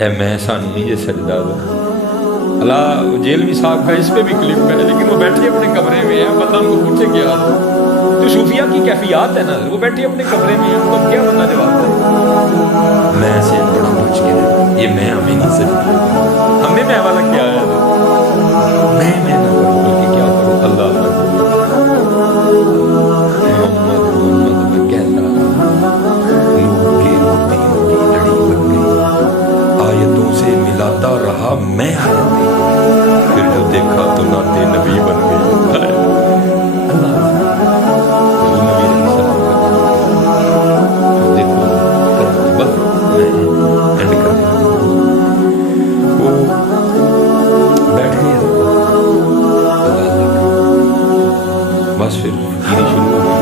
اے میں سانو نہیں یہ سجدہ اللہ جیلوی صاحب کا اس پہ بھی کلپ ہے، لیکن وہ بیٹھے اپنے کمرے میں ہیں، بندہ ان کو پوچھے کیا تو صوفیہ کی کیفیات ہے نا، وہ بیٹھے اپنے کمرے میں ہیں، ان کو کیا بندہ جواب دے؟ میں سے بڑا بچ کے یہ میں ہمیں نہیں سجدہ، ہمیں میں والا کیا ہے، میں نہ کروں بلکہ کیا کروں اللہ اللہ محمد میں کہتا نور کے موتیوں کی لڑی بن گئی، آیتوں سے ملاتا رہا میں آیتیں، پھر جو دیکھا تو ناتے نبی بن گئی۔ اللہ حضور نبی علیہ السلام کا دیکھو بس میں اینڈ کر دوں، وہ بیٹھ گئے اللہ بس پھر فقیری شروع ہو گئی،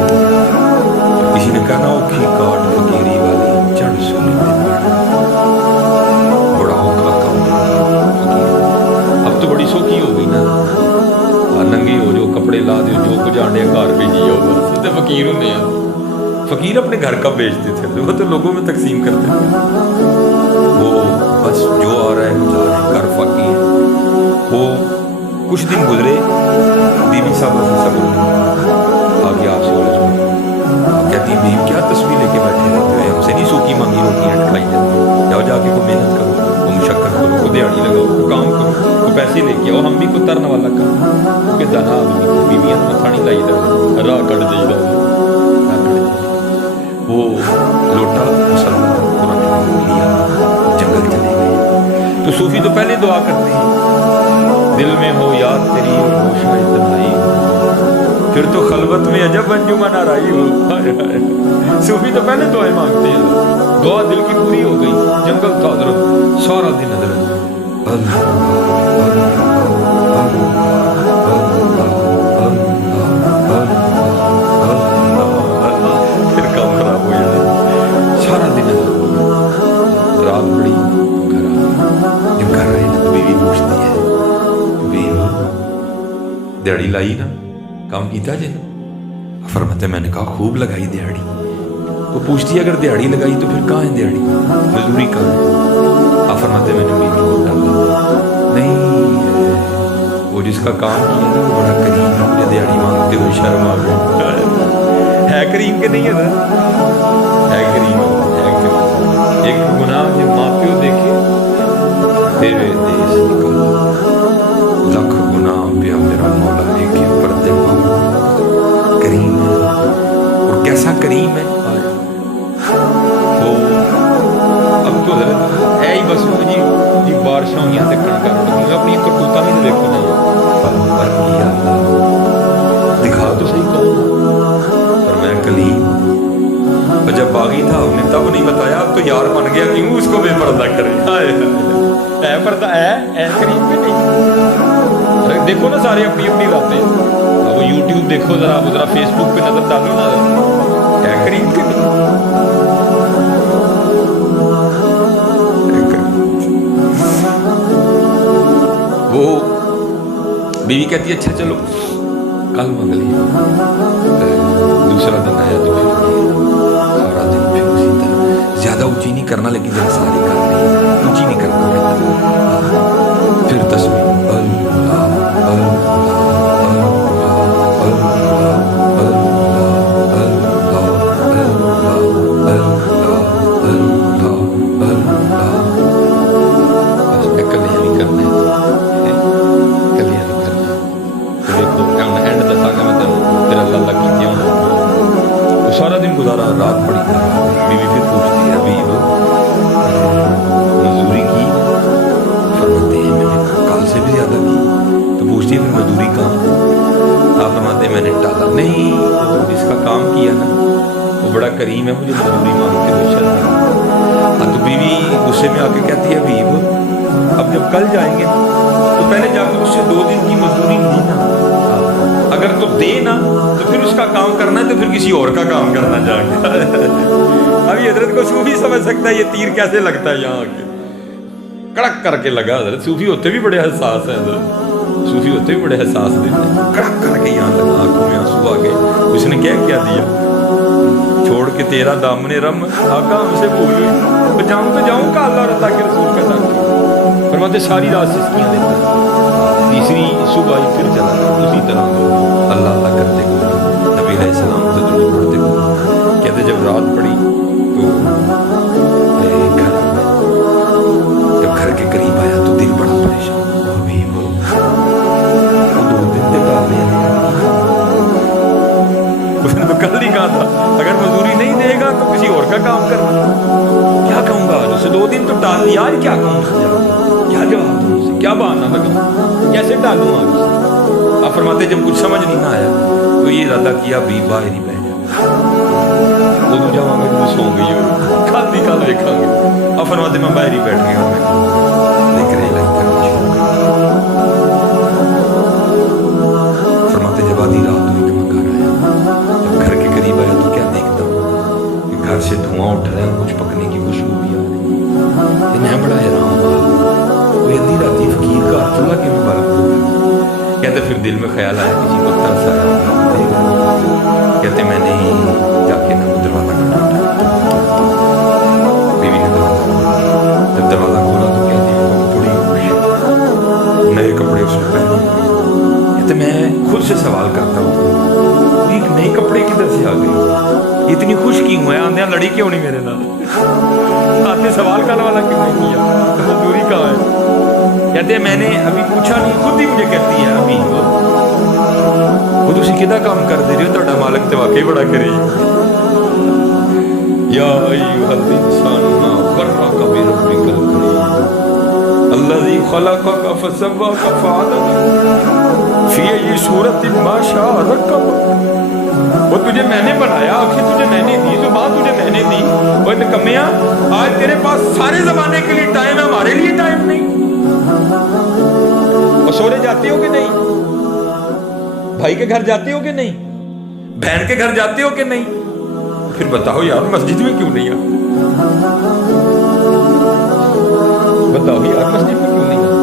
کسی نے کہا نا اوکھی کاٹ فقیری والی چڑھ سولی بڑا اوکھا کام فقیر، اب تو بڑی سوکھی ہو گئی نا، ننگی ہو جو کپڑے لا دو جو کچھ آنڈے گھر بھیجی ہو بس فقیر ہونے ہیں۔ فقیر اپنے گھر کا بیچتے تھے، وہ تو لوگوں میں تقسیم کرتے تھے، وہ بس جو آ رہا ہے جا رہے ہیں، گھر فقیر۔ وہ کچھ دن گزرے، بیوی صاحبہ سے صبر نہیں آگے آپ سے عرض ہو، آپ کہتی ہیں بیوی کیا تصویر لے کے بیٹھے رہتے ہو، ہم سے نہیں سوکھی مانگی روٹیاں کھائی جاتی، جاؤ جا کے کوئی محنت کرو، کوئی مشقت کرو، کوئی دیہڑی لگاؤ، کوئی کام کرو، کوئی پیسے لے کے آؤ، ہم بھی کوئی ترن والا کام کہ دانا آدمی بیویاں متھا نہیں لائی دا راہ کٹ جائی دا، وہ لوٹا مسلمان قرآن لیا جنگل چلے گئے۔ تو صوفی تو پہلے دعا کرتے ہیں دل میں ہو یاد تیری اور روشنائی تنہائی ہو، پھر تو خلوت میں عجب انجمن آرائی ہو۔ صوفی تو پہلے دعائیں مانگتے ہیں، دعا دل کی پوری ہو گئی، جنگل تھا حضرت سارا دن حضرت پھر کام خراب ہو جائے، سارا دن رات بڑی گھر جب گھر رہے نا تو بیوی پوچھتی ہے دیہڑی لائی نا کام کیتا جی نا؟ فرماتے میں نے کہا خوب لگائی دیہڑی۔ وہ پوچھتی ہے اگر دیہڑی لگائی تو پھر کہاں ہے دیہڑی، مزدوری کہاں ہے؟ فرماتے میں نے بیوی کو ڈالا نہیں، وہ جس کا کام کیا نا وہ بڑا کریم ہے، مجھے دیہڑی مانگتے ہوئے شرم آ گئی۔ ہے کریم کے نہیں ہے نا، ہے کریم، ہے کریم۔ ایک گناہ جب ماں پیو دیکھے تیرے دیش نکل لکھ گناہ پیا میرا مولا ایک ہی پردے پاؤ، کریم ہے، اور کیسا کریم ہے۔ وہ اب تو حضرت ہے ہی بس جی بارشاں ہوئی ہیں کنکا رڑ اپنی کرتوتاں بھی دیکھو نا پر کیا دکھا تو صحیح کون، پر میں کلیم اور جب باغی تھا ہم نے تب نہیں بتایا، اب تو یار بن گیا کیوں اس کو بے پردہ کرے، اے پردہ اے کریم کے نہیں۔ دیکھو نا سارے اپنی اپنی راتیں، وہ یوٹیوب دیکھو ذرا فیس بک پہ نظر ڈالو نا، اے کریم کے نہیں۔ وہ بیوی کہتی ہے اچھا چلو کل مانگ لی، دوسرا دن آیا تو پھر سارا دن پھر اسی طرح، زیادہ اونچی نہیں کرنا لیکن ذرا ساری کر لی، اونچی نہیں کرنا کہتا، پھر تسبیح سارا دن گزارا، رات پڑی، بیوی پھر پوچھتی ہے ابھی وہ مزدوری کی؟ فرماتے ہیں میں نے کل سے بھی زیادہ کی۔ تو پوچھتی ہے پھر مزدوری کہاں؟ آپ فرماتے ہیں میں نے ٹالا نہیں، جس کا کام کیا نا وہ بڑا کریم ہے، مجھے مزدوری مانگتے ہوئے شرم آئی۔ تو بیوی غصے میں آ کے کہتی ہے ابھی وہ اب جب کل جائیں گے تو پہلے جا کے اس سے 2 دن کی مزدوری لینا، اگر تو دے نا تو پھر اس کا کام کرنا ہے تو پھر کسی اور کا کام کرنا جا کے۔ ابھی حضرت کو صوفی سمجھ سکتا ہے یہ تیر کیسے لگتا ہے، یہاں کے کڑک کر کے لگا۔ حضرت صوفی ہوتے بھی بڑے حساس ہیں، حضرت صوفی ہوتے بھی بڑے حساس دل ہیں، کڑک کر کے یہاں لگا، آنکھوں میں آنسو آ گئے۔ اس نے کیا دیا، چھوڑ کے تیرا دامن رم آقا ہم سے بھول ہوئی، جاؤں تو جاؤں کا اللہ اور اللہ کے رسول کا ساتھ फरमाते सारी रात सिसकियाँ देता, तीसरी सुबह फिर चला गया उसी तरह अल्लाह अल्लाह करते हुए नबी अलैहिस्सलाम से दुरूद पढ़ते हुए। कहते जब रात पड़ी तो जब घर के करीब आया तो दिल बड़ा परेशान हुआ। अभी वो 2 दिन के बाद उसने तो कल ही कहा था अगर मजदूरी नहीं देगा तो किसी और का काम करना। क्या कहूँगा आज उसे? 2 दिन तो टाल दिया, यार क्या कहूँगा, क्या जवाब दूँ उसे, क्या बहाना लगाऊँ, कैसे टालूँ आज उसे? आप फरमाते जब कुछ समझ नहीं ना आया तो ये इरादा किया भी बाहर ही बैठ जाओ, वो तो जावांगे तो सो गई हो, कल देखांगे। आप फरमाते मैं बाहर ही बैठ गया, मैं देख रहे फरमाते जब आधी रात हुई तो मैं घर आया। जब घर के करीब आया तो क्या देखता हूँ कि घर से धुआं उठ रहा है, कुछ पकने की खुशबू भी आ रही है। मैं बड़ा हैरान हुआ, कोई अद्धी राती फकीर का चूल्हा क्यों बल्ब? कहते फिर दिल में ख्याल आया किसी को तरस आया। कहते मैंने जाके ना दरवाजा खटखटाया, बीवी ने दरवाजा जब दरवाजा खोला तो कहती बड़ी खुश, नए कपड़े उसने पहने। कहते मैं खुद से सवाल करता हूँ एक नए कपड़े किधर से आ गए, इतनी खुश क्यों है, आंधिया लड़ी क्यों नहीं मेरे नाल, आते सवाल करने वाला क्यों नहीं किया, मजदूरी कहाँ है? कहते मैंने अभी पूछा नहीं, खुद ही मुझे कहती है अभी वो तुसी किदा काम करते रहे हो, ਤੁਹਾਡਾ मालिक तो वाकई बड़ा करे। या अय्युहल इंसानु मा गर्रका बिरब्बिकल करीम अल्लज़ी खलक़का फसव्वाका फअदलक फी अय्यि सूरतिन मा शाअ रकब। वो तुझे मैंने बनाया, आखिर तुझे मैंने दी, जुबान तुझे मैंने दी। ओए निकम्मिया, आज तेरे पास सारे ज़माने के लिए टाइम है, हमारे लिए टाइम नहीं। ससुरे जाते हो कि नहीं, भाई के घर जाते हो कि नहीं, बहन के घर जाते हो कि नहीं? फिर बताओ यार मस्जिद में क्यों नहीं आते? बताओ यार मस्जिद में क्यों नहीं आते?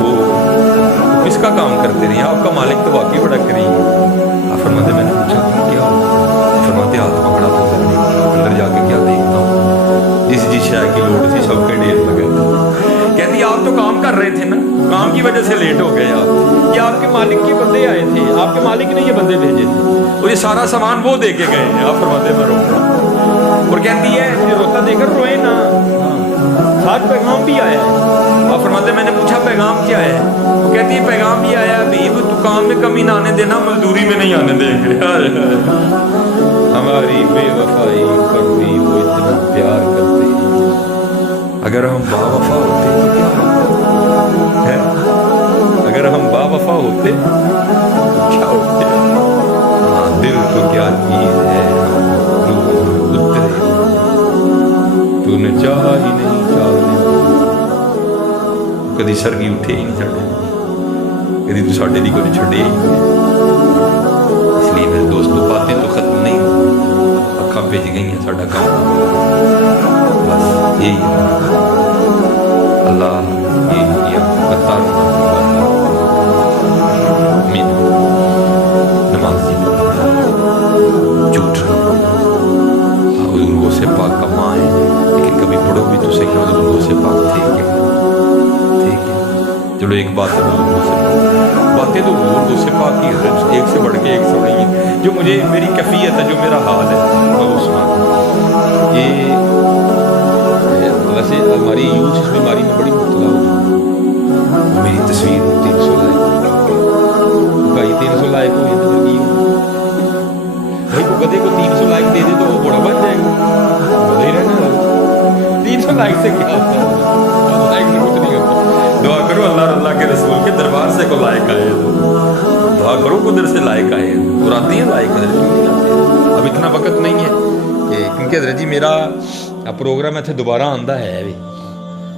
वो किसका काम करते रहे, आपका मालिक तो वाकई बड़ा करीम। आप फरमाते मैंने पूछा तुम क्या हो? फरमाते हाथ पकड़ा तो अंदर जाके क्या देखता हूँ, जिस शय की लोड़ थी सबके ढेर लगे। कहती आप तो काम कर रहे थे ना, काम की वजह से लेट हो गए आप, ये आपके मालिक के बंदे आए थे, आपके मालिक ने ये बंदे भेजे थे और ये सारा सामान वो दे के गए हैं। आप फरमाते मैं रो रहा और कहती है मुझे रोता देकर रोए ना, साथ पैगाम भी आया है। आप फरमाते मैंने पूछा पैगाम क्या है? वो कहती है पैगाम भी आया हबीब तू काम में कमी ना आने देना, मजदूरी में नहीं आने देंगे। हमारी बेवफाई पर भी वो इतना प्यार करते हैं, अगर हम बावफा होते तो क्या होता है? अगर हम बावफा होते तो क्या होते? हाँ, दिल तो क्या चीज है, उतरे तूने चाहा ही नहीं चाहने, कभी सरगी उठे ही नहीं छड़े, कभी तू साढ़े दी कोई छड़े ही नहीं। इसलिए मेरे दोस्तों बातें तो खत्म नहीं, अखा भेज गई हैं, साडा काम बस यही है। अल्लाह ये बता नमाजी झूठ बुजुर्गों से पाक का माँ है, लेकिन कभी पढ़ो भी तो सही बुजुर्गों से पाक थे क्या? ठीक है चलो एक बात है, बुजुर्गों से बातें तो बुजुर्गों से पाक की एक से बढ़ के एक से बढ़ी है। जो मुझे मेरी कैफियत है, जो मेरा हाल है मैं वो सुना। ये वैसे हमारी यूथ इस बीमारी में बड़ी मुब्तला हो, मेरी तस्वीर 300 लाइक भाई 300 लाइक हुई तो फिर भाई को गधे को 300 लाइक दे दे तो वो बड़ा बन जाएगा, गधे ही रहना। 300 लाइक से क्या होता है, लाइक से कुछ नहीं होता। दुआ करो अल्लाह के रसूल के दरबार से को लाइक आए, दुआ करो उधर से लाइक आए और आती है लाइक, क्यों नहीं आते? अब इतना वक्त नहीं है क्योंकि हज़रत जी मेरा प्रोग्राम इतने दोबारा आंदा है भी,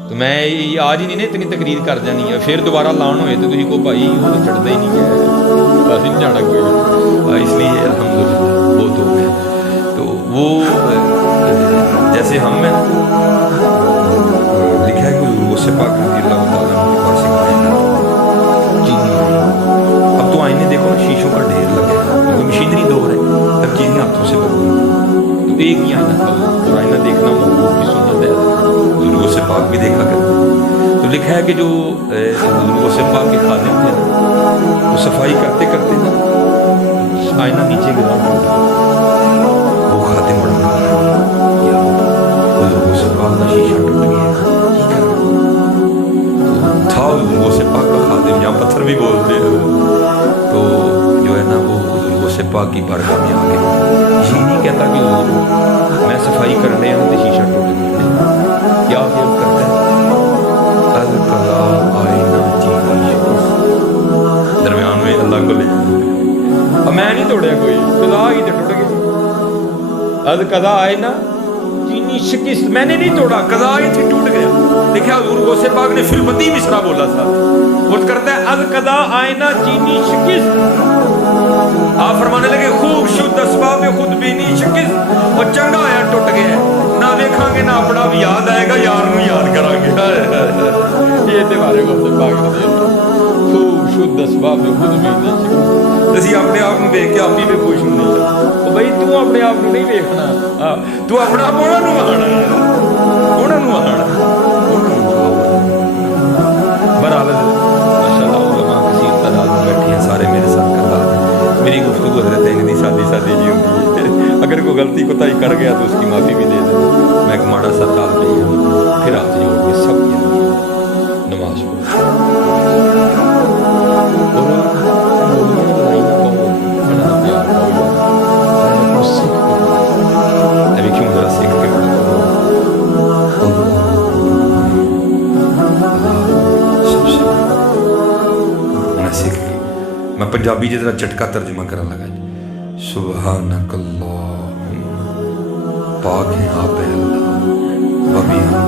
तो मैं आज ही नहीं इतनी तकरीर कर जानी है, फिर दोबारा लाण होए तो तुझे को भाई वो तो चढ़ता ही नहीं है, अभी नहीं जाना कोई। इसलिए अल्हम्दुलिल्लाह बहुत हो गया। तो वो जैसे हम में लिखा है कि उससे पाक अब तो आईने देखो ना शीशों का ढेर लगे, क्योंकि मशीनरी दौर है, तब चीज़ें हाथों से बदली, तो एक ही आईना था और आईना देखना महबूब की सुन्नत है, बुजुर्गों से पाक भी देखा कर है कि जो गौसे पाक के खादिम थे ना, वो सफाई करते करते ना आईना नीचे गिरा, वो खादिम बड़ा गौसे पाक का शीशा टूट गया, था गौसे पाक का खादिम, यहाँ पत्थर भी बोलते हैं, तो जो है ना वो गौसे पाक की बारगाह में आ गए। ये नहीं कहता कि मैं सफाई करने हूँ तो शीशा टूट गया, क्या फिर करता है दरम्यान में अल्लाह को ले, मैं नहीं तोड़िया कोई, कदा ही तो टूट गया। अद कदा आए ना चीनी शिकिस्त, मैंने नहीं तोड़ा, कदा ही थी टूट गया। देखा हुजूर गौसे पाक ने फिल्मती मिसरा बोला था, वो करता है अद कदा आए ना चीनी शिकिस्त। आप फरमाने लगे खूब शुद्ध असबाब में खुद भी नहीं शिकिस्त, और चंगा आया टूट गया, ना देखांगे ना अपना भी याद आएगा, यार नू याद करांगे। ये ते बारे गौसे पाक ने खूब शुद्ध असबाब में खुद भी नहीं शिकिस्त। ਅਸੀਂ ਆਪਣੇ ਆਪ ਨੂੰ ਵੇਖ ਕੇ ਆਪ ਹੀ ਵੀ ਖੁਸ਼ ਹੁੰਦੇ ਹਾਂ। ਉਹ ਬਈ ਤੂੰ ਆਪਣੇ ਆਪ ਨੂੰ ਨਹੀਂ ਵੇਖਣਾ, ਤੂੰ ਆਪਣਾ ਆਪ ਉਹਨਾਂ ਨੂੰ ਆਣਾ, ਉਹਨਾਂ ਨੂੰ ਆਣਾ, ਬਰਾਬਰ ਮਾਸ਼ਾਅੱਲਾ ਉਲਮਾ ਕਸੀਰ ਤਾਦਾਦ में बैठे हैं, सारे मेरे साथ करता है। मेरी गुफ्तगू हजरत इंग दी सादी सादी जी होती है, अगर कोई गलती कोताही कर गया तो उसकी माफ़ी भी दे देना। मैं एक माड़ा सा ताल नहीं हूँ, फिर हाथ जोड़ के सब नमाज पढ़ो। मैं पंजाबी जितना झटका तर्जुमा करन लगा जी। सुबहानकल्लाहुम्मा, पाक है आप अल्लाह, व बिहम्दिका